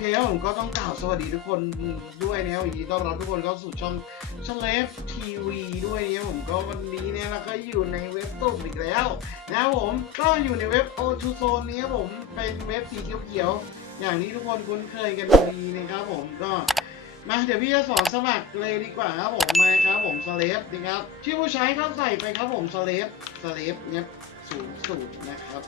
เคครับผมก็ต้องกล่าวสวัสดีทุกคนด้วยนะครับยินดีต้อนรับทุกคนเข้าสู่ช่องชเลฟทีวีด้วยนะครับผมก็วันนี้เนี่ยเราก็อยู่ในเว็บตุ่มอีกแล้วนะครับผมก็อยู่ในเว็บโอทูโซนนี้ครับผมเป็นเว็บสีเขียวๆอย่างนี้ทุกคนคุ้นเคยกันดีนะครับผมก็มาเดี๋ยวพี่จะสอนสมัครเลยดีกว่าครับผมมาครับผมสเลฟนะครับชื่อผู้ใช้ครับใส่ไปครับผมสเลฟสเลฟเนี่ยศูนย์ศูนย์นะครับ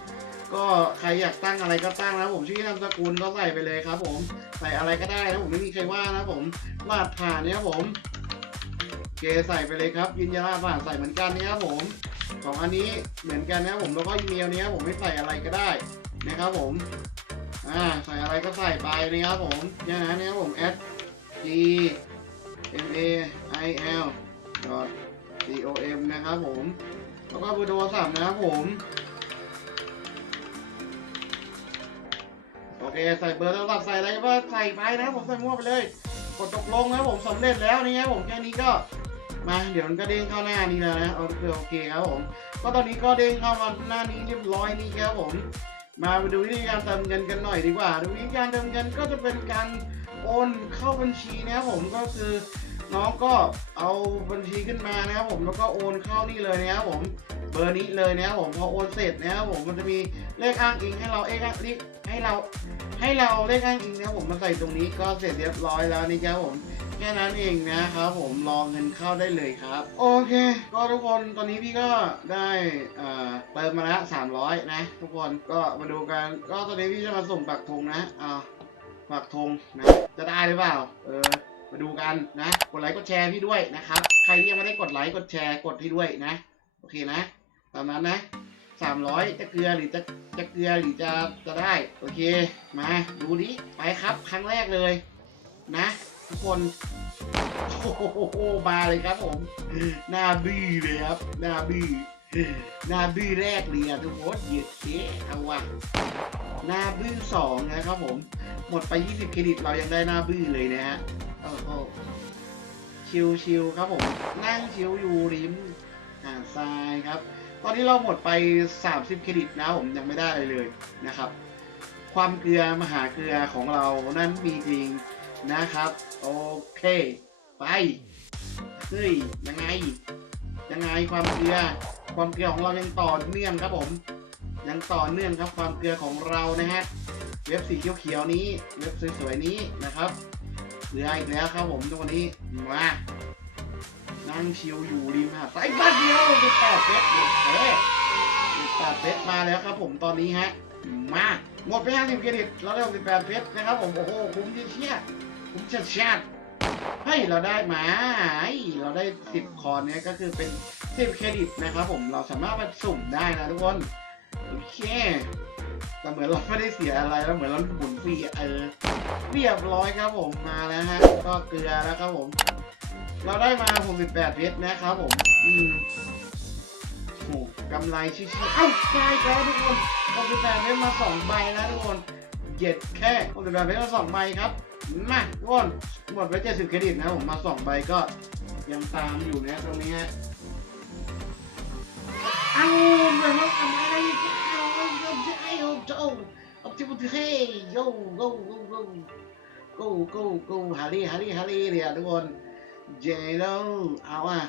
ก็ใครอยากตั้งอะไรก็ตั้งนะผมชื่อนามสกุลก็ใส่ไปเลยครับ ผมใส่อะไรก็ได้นะผมไม่มีใครว่านะผมรหัสผ่านเนี่ยครับผม เกใส่ไปเลยครับยืนยันรหัสผ่านใส่เหมือนกันนี่ครับผมสองอันนี้เหมือนกันนะผมแล้วก็อีเมลเนี้ยผมไม่ใส่อะไรก็ได้นะครับผมอ่าใส่อะไรก็ใส่ไปนะครับผมอย่างนั้นนะครับผม s g m a i l dot c o m นะครับผม แล้วก็เบอร์โทรศัพท์นะครับผม เคใส่เบอร์โทรศัพท์ใส่อะไรก็ใส่ไปนะผมใส่มั่วไปเลย กดตกลงนะผมสำเร็จแล้วนี่ไงผมแค่นี้ก็มาเดี๋ยวมันก็เด้งเข้าหน้านี้แล้วนะเอาคือโอเคครับผมก็ตอนนี้ก็เด้งเข้ามาหน้านี้เรียบร้อยนี่ครับผม มาดูวิธีการเติมเงินกันหน่อยดีกว่าดูวิธีการเติมเงินก็จะเป็นการโอนเข้าบัญชีนะครับผมก็คือ น้องก็เอาบัญชีขึ้นมานะครับผมแล้วก็โอนเข้านี่เลยนะครับผมเบอร์นี้เลยนะครับผมพอโอนเสร็จนะครับผมมันจะมีเลขอ้างอิงให้เราเอ้างอิงให้เราให้เราเลขอ้างอิงนะครับผมมาใส่ตรงนี้ก็เสร็จเรียบร้อยแล้วนี่ครับผมแค่นั้นเองนะครับผมรอเงินเข้าได้เลยครับ โอเค ก็ทุกคนตอนนี้พี่ก็ได้เอ่อเติมมาแล้ว300นะ ทุกคนก็มาดูกัน ก็ตอนนี้พี่จะมาส่งปักธงนะอ่าปักธงนะจะได้หรือเปล่า เออ กันนะ กดไลค์กดแชร์พี่ด้วยนะครับ ใครที่ยังไม่ได้กดไลค์กดแชร์กดให้ด้วยนะ โอเคนะ ตามนั้นนะสามร้อยจะเกลือหรือจะจะเกลือหรือจะจะได้ โอเค มาดูดิไปครับครั้งแรกเลย นะ ทุกคนโอ้โหมาเลยครับผมหน้าบี้เลยครับหน้าบี้หน้าบี้แรกเลยอะทุกคนเหยียดเจ๊เอาว่ะ หน้าบี้สองนะครับผม หมดไป 20 เครดิตเรายังได้หน้าบี้อเลยนะฮะโอ้โหชิวๆครับผม นั่งชิวอยู่ริมหาดทรายครับ ตอนนี้เราหมดไป 30 เครดิตนะผมยังไม่ได้อะไรเลยนะครับ ความเกลือมหาเกลือของเรานั้นมีจริงนะครับ โอเค ไปเฮ้ยยังไงยังไงความเกลือความเกลือของเรายังต่อเนื่องครับผม ยังต่อเนื่องครับความเกลือของเรานะฮะเว็บสีเขียวๆนี้ เว็บสวยๆนี้นะครับเหลืออีกแล้วครับผมทุกวันนี้มานั่งชิวอยู่ริมหาดทรายบ้านเดียวสิบแปดเซตเด็กเอ๊สิบแปดเซตมาแล้วครับผมตอนนี้ฮะมาหมดไปห้าสิบเครดิตเราได้หกสิบแปดเพชรนะครับผมโอ้โหคุ้มที่เชี่ยคุ้มชัดชัดเฮ้ยเราได้มาเฮ้เราได้สิบคอนเนี้ยก็คือเป็นสิบเครดิตนะครับผมเราสามารถไปสุ่มได้นะทุกคน โอเคแต่เหมือนเราไม่ได้เสียอะไรแล้วเหมือนเราหมุนฟรีเออเรียบร้อยครับผมมาแล้วฮะ ก็เกลือแล้วครับผม เราได้มา 68เพชรนะครับผม อืมโอ้กำไรชิชิเอ้าใช่แล้วทุกคน68เพชรมา2ใบนะทุกคนเจ็ดแค่68เพชรมา2ใบครับมาทุกคนหมดไป70เครดิตนะผมมา2ใบก็ยังตามอยู่นะตรงนี้ฮะเอ้าเหมือนว่าทำอะไร กันเอาเอาเอาเอาเอาเอาที่บุตรเฮ้ยย่โย่โย่โกโกโกฮารี่ฮารี่ฮารี่เนี่ยทุกคน เจโร่เอาอะ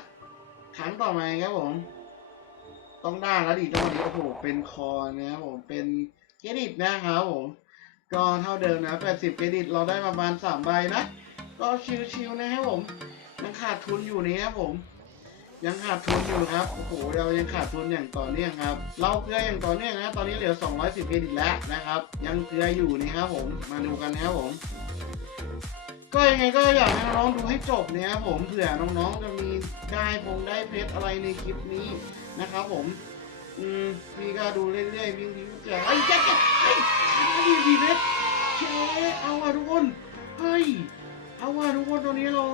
ครั้งต่อมาครับผม ต้องได้แล้วดิจังหวะนี้โอ้โห เป็นคอนะครับผม เป็นเครดิตนะครับผม ก็เท่าเดิมนะ 80เครดิต เราได้ประมาณ3ใบนะ ก็ชิวๆนะครับผม ยังขาดทุนอยู่นะครับผม ยังขาดทุนอยู่ครับโอ้โหเรายังขาดทุนอย่างต่อเนื่องครับ เราเกลืออย่างต่อเนื่องนะตอนนี้เหลือ 210เครดิตแล้วนะครับ ยังเกลืออยู่นี่ครับผมมาดูกันนะครับผมก็ยังไงก็อยากให้น้องๆดูให้จบเนี่ยครับผมเผื่อน้องๆจะมีได้พงได้เพชรอะไรในคลิปนี้นะครับผมอืมพี่ก็ดูเรื่อยๆวิ่งวิ่งเจอไอ้แจ๊คแจ๊คไอ้ดีดีเพชรเชเอาว่ะทุกคนเฮ้ย เอาว่ะทุกคนตอนนี้เรา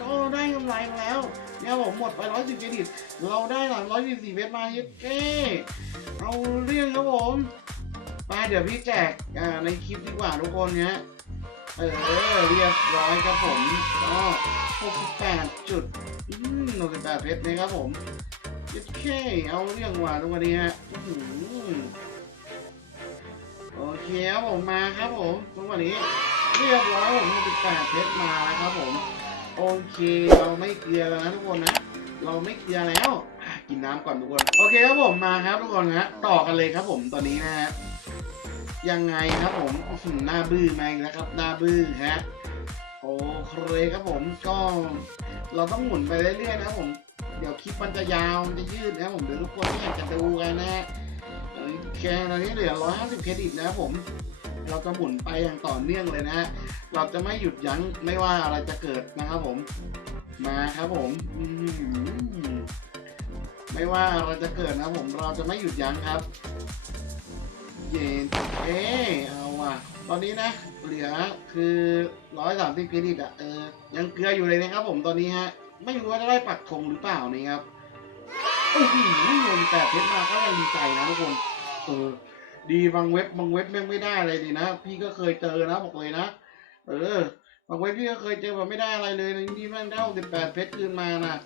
ก็ได้กำไรมาแล้วเนี่ยผมหมดไป110เครดิต เราได้หลัง114เพชรมาเย็ดเก้เอาเรื่องครับผมไปเดี๋ยวพี่แจกอ่าในคลิปดีกว่าทุกคนเนี้ยเออเรียบร้อยครับผมก็68จุดอืม68เพชรนะครับผมโอเคเอาเรื่องว่าตรงนี้ฮะอื้อหือโอเคครับผมมาครับผมตรงวันนี้ เรียบร้อยผม68เพชรมาแล้วครับผม โอเคเราไม่เกลือแล้วนะทุกคนนะ เราไม่เกลือแล้วกินน้ำก่อนทุกคน โอเคครับผมมาครับทุกคนนะต่อกันเลยครับผมตอนนี้นะฮะยังไงครับผมหน้าบื้อมาอีกแล้วครับหน้าบื้อฮะโอเคครับผมก็เราต้องหมุนไปเรื่อยๆนะครับผมเดี๋ยวคลิปมันจะยาวมันจะยืดนะครับผมเดี๋ยวทุกคนไม่อยากจะดูกันนะฮะโอเคตอนนี้เหลือ150เครดิตนะครับผม เราจะหมุนไปอย่างต่อเนื่องเลยนะฮะเราจะไม่หยุดยั้งไม่ว่าอะไรจะเกิดนะครับผมมาครับผมไม่ว่าอะไรจะเกิดนะครับผมเราจะไม่หยุดยั้งครับ เย็นเอ๊เอาว่ะตอนนี้นะ เหลือคือร้อยสามสิบเครดิตอะเออยังเกลืออยู่เลยนะครับผมตอนนี้ฮะ ไม่รู้ว่าจะได้ปักธงหรือเปล่านี่ครับโอ้โหโยนแต่เพชรมาก็ยังดีใจนะทุกคนเออ ดีบางเว็บบางเว็บแม่งไม่ได้เลยดีนะพี่ก็เคยเจอนะบอกเลยนะเออบางเว็บพี่ก็เคยเจอแบบไม่ได้อะไรเลยนะนี่แม่งได้หกสิบแปดเพชรคืนมานะ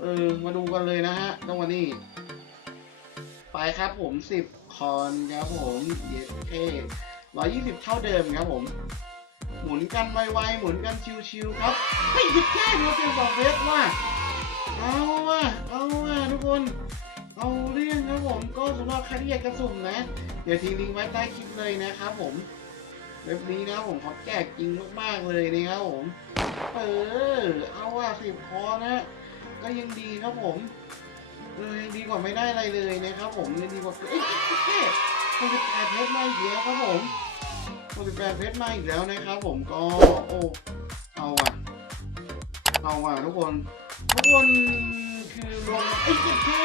เออมาดูกันเลยนะฮะต้องวันนี้ไปครับผมสิบคอนครับผมเยสเคร้อยยี่สิบเท่าเดิมครับผม หมุนกันไวๆหมุนกันชิวๆครับไม่ยิบแค่เราเป็นสองเพชรว่ะเอาว่ะเอาว่ะทุกคน เอาเรื่องครับผมก็สำหรับใครที่อยากจะสุ่มนะ เดี๋ยวทีลิงก์ไว้ใต้คลิปเลยนะครับผมเว็บนี้นะผมเขาแจกจริงมากๆเลยนะครับผม เออ เอาว่าสิบคอนะ ก็ยังดีครับผมเออยังดีกว่าไม่ได้อะไรเลยนะครับผมยังดีกว่าเอ้ยเอ๊ะคนสิบแปดเพชรมาอีกแล้วครับผมคนสิบแปดเพชรมาอีกแล้วนะครับผมก็โอ้เอาว่ะ เอาว่ะทุกคน ทุกคน คือรวมไอ้เจ็ดเท่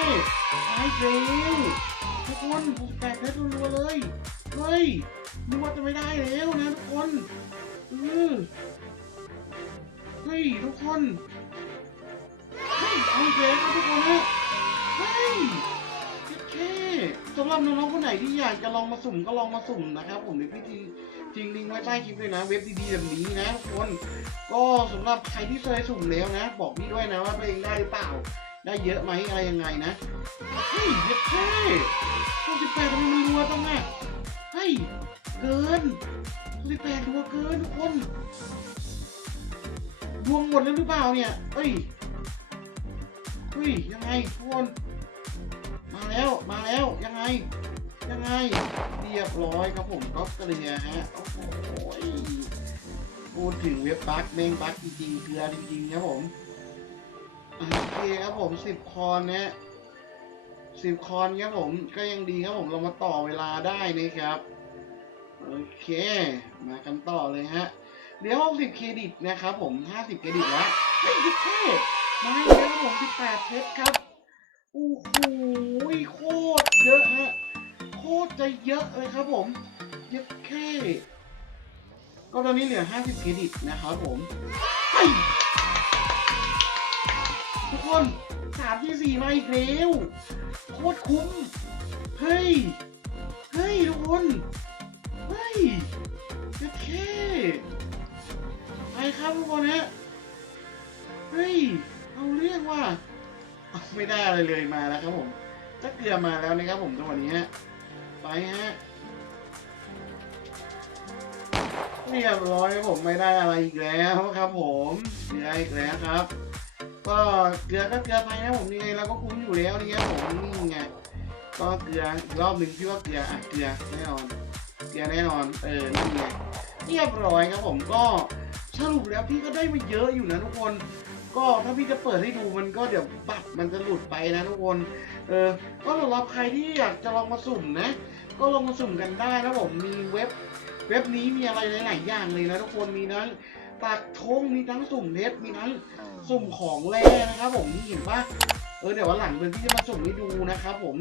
ตายเร็วทุกคนผมแปดเพชรรัวๆเลย เฮ้ยนึกว่าจะไม่ได้แล้วนะทุกคนเออเฮ้ยทุกคนเฮ้ยเอาอีกแล้วครับทุกคนฮะเฮ้ยโอเคสำหรับน้องๆคนไหนที่อยากจะลองมาสุ่มก็ลองมาสุ่มนะครับผมในพิธีทิ้งลิงก์ไว้ใต้คลิปเลยนะ เว็บดีๆแบบนี้นะทุกคน ก็สำหรับใครที่เคยสุ่มแล้วนะ บอกพี่ด้วยนะว่าตัวเองได้หรือเปล่า ได้เยอะไหมอะไรยังไงนะเฮ้ยเยอะแค่หกสิบแปดทำไมมันรัวจังอะเฮ้ยเกินสิบแปดรัวเกินทุกคนดวงหมดแล้วหรือเปล่าเนี่ยเฮ้ยเฮ้ยยังไงทุกคนมาแล้วมาแล้วยังไง ยังไงเรียบร้อยครับผมก็เกลือฮะโอ้โหพูดถึงเว็บบักเม่งบักจริงๆเกลือจริงๆครับผม โอเคครับผมสิบคอนนะสิบคอนครับผมก็ยังดีครับผมเรามาต่อเวลาได้นะครับ โอเค มากันต่อเลยฮะเดี๋ยว60เครดิตนะครับผม50เครดิตแล้วเฮ้ยเท่มาอีกแล้วครับผม18เพชรครับโอ้โหโคตรเยอะฮะโคตรจะเยอะเลยครับผมเยอะแค่ก็ตอนนี้เหลือ 50เครดิตนะครับผม เฮ้ยทุกคนสามที่สี่มาอีกแล้วโคตรคุ้ม เฮ้ย เฮ้ยทุกคน เฮ้ยจ๊เท่ไปครับทุกคนฮะ เฮ้ย เอาเรื่องว่า ไม่ได้อะไรเลยมาแล้วครับผมถ้าเกลือมาแล้วนะครับผมจัวนี้ฮะ ไปฮะเรียบร้อยครับผมไม่ได้อะไรอีกแล้วครับผมเกลืออีกแล้วครับ ก็เกลือก็เกลือไปนะผมยังไงเราก็คุ้มอยู่แล้วนี่ครับผมนี่ไงก็เกลืออีกรอบหนึ่งพี่ว่าเกลืออะเกลือแน่นอนเกลือแน่นอนเออนี่ไงเรียบร้อยครับผมก็สรุปแล้วพี่ก็ได้มาเยอะอยู่นะทุกคน ก็ถ้าพี่จะเปิดให้ดูมันก็เดี๋ยวบัตรมันจะหลุดไปนะทุกคนเออก็สำหรับใครที่อยากจะลองมาสุ่มนะ ก็ลองมาสุ่มกันได้นะผมมีเว็บเว็บนี้มีอะไรหลาย ๆ อย่างเลยนะทุกคนมีทั้ง ปักธงมีทั้งสุ่มเพชรมีทั้งสุ่มของแร่นะครับผมนี่เห็นปะเออเดี๋ยววันหลังเดือนที่จะมาสุ่มให้ดูนะครับผม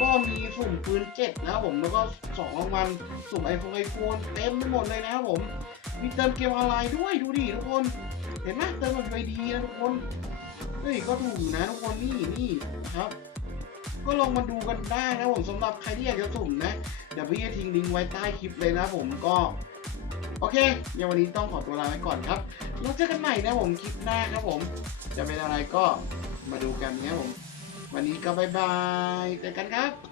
ก็มีสุ่มปืนเจ็ดนะครับผมแล้วก็สองรางวัลสุ่มไอโฟนไอโฟนเต็มไปหมดเลยนะครับผม มีเติมเกมออนไลน์ด้วยดูดิทุกคน เห็นไหมเติมแบบไอดีนะทุกคนเฮ้ยก็ถูกอยู่นะทุกคนนี่นี่นะครับ ก็ลองมาดูกันได้นะผมสำหรับใครที่อยากจะสุ่มนะเดี๋ยวพี่จะทิ้งลิงก์ไว้ใต้คลิปเลยนะผมก็ โอเคเดี๋ยววันนี้ต้องขอตัวลาไปก่อนครับแล้วเจอกันใหม่นะผมคลิปหน้าครับผม จะเป็นอะไรก็มาดูกันนะครับผม วันนี้ก็บายบายเจอกันครับ